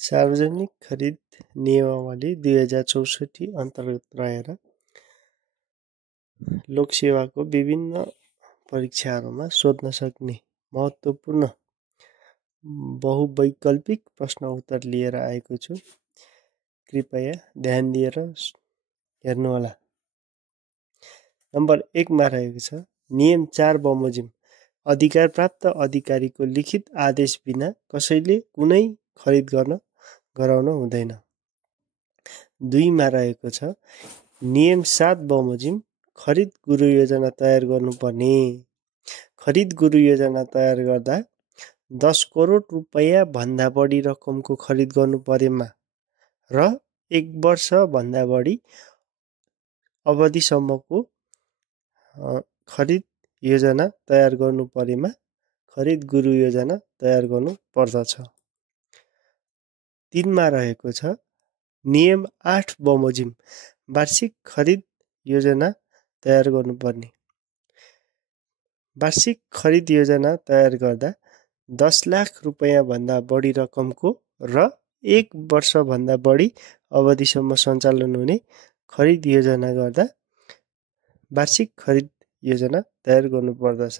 सार्वजनिक खरिद नियमावली 2064 अन्तर्गत रहेर लोकसेवाको विभिन्न परीक्षाहरूमा सोध्न सक्ने महत्त्वपूर्ण बहुवैकल्पिक प्रश्न उत्तर लिएर आएको छु। कृपया ध्यान दिएर हेर्नुहोला। नम्बर 1 मा रहेको छ नियम 4 बमोजिम अधिकार प्राप्त अधिकारीको लिखित आदेश बिना कसैले कुनै खरिद गराउन हुँदैन। 2 मा रहेको छ नियम 7 बमोजिम खरिद गुरु योजना तयार गर्नुपर्ने। खरिद गुरु योजना तयार गर्दा 10 करोड रुपैयाँ भन्दा बढी रकमको खरिद गर्नु परेमा र 1 वर्ष भन्दा बढी अवधिसम्मको खरिद योजना तयार गर्नु परेमा खरिद गुरु योजना तयार गर्नु पर्दछ। 3 मा रहेको छ नियम 8 बमोजिम वार्षिक खरिद योजना तयार गर्नुपर्ने। वार्षिक खरिद योजना तयार गर्दा 10 लाख रुपैयाँ भन्दा बढी रकमको र 1 वर्ष भन्दा बढी अवधिसम्म सञ्चालन हुने खरिद योजना गर्दा वार्षिक खरिद योजना तयार गर्नु पर्दछ।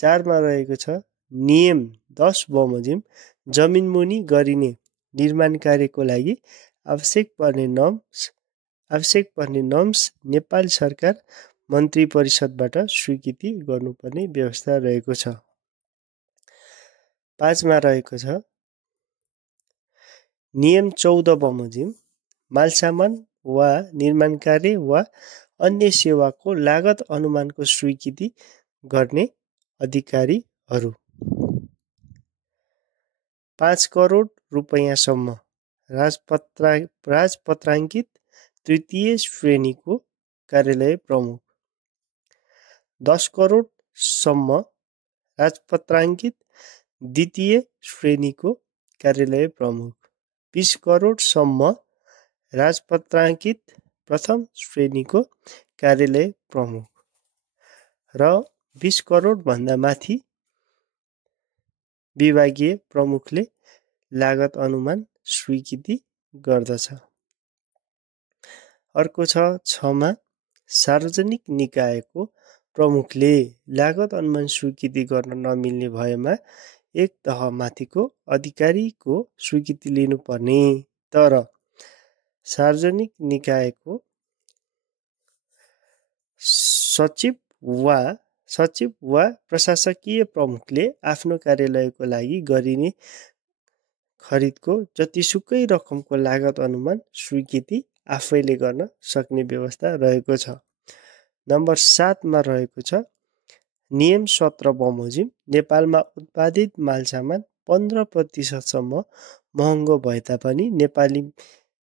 4 मा रहेको छ नियम 10 बमोजिम जमिन मुनि गरिने निर्माण कार्यको लागि आवश्यक पर्ने नर्म्स नेपाल सरकार मन्त्री परिषदबाट स्वीकृति गर्नुपर्ने व्यवस्था रहेको छ। 5 मा रहेको छ नियम 14 बमोजिम मालसामान वा निर्माण कार्य वा अन्य सेवाको लागत अनुमानको स्वीकृति गर्ने अधिकारीहरू 5 करोड रुपैयाँसम्म राजपत्राङ्कित तृतीय श्रेणीको कार्यालय प्रमुख, 10 करोड सम्म राजपत्राङ्कित द्वितीय श्रेणीको कार्यालय प्रमुख, 20 करोड सम्म राजपत्राङ्कित प्रथम श्रेणीको कार्यालय प्रमुख र 20 करोड भन्दा माथि विभागीय प्रमुखले लागत अनुमान स्वीकृति गर्दछ। अर्को छ 6 मा सार्वजनिक निकायको प्रमुखले लागत अनुमान स्वीकृति गर्न नमिल्ने भएमा एक तह माथिको अधिकारीको स्वीकृति लिनुपर्ने। तर सार्वजनिक निकायको सचिव वा प्रशासकीय प्रमुखले आफ्नो कार्यालयको लागि गरिने खरिदको जतिसुकै रकमको लागत अनुमान स्वीकृति आफैले गर्न सक्ने व्यवस्था रहेको छ। नम्बर 7 मा रहेको छ नियम 17 बमोजिम नेपालमा उत्पादित मालसामान 15% सम्म महँगो भए तापनि नेपाली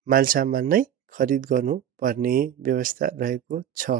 मालसामान नै खरिद गर्नुपर्ने व्यवस्था रहेको छ।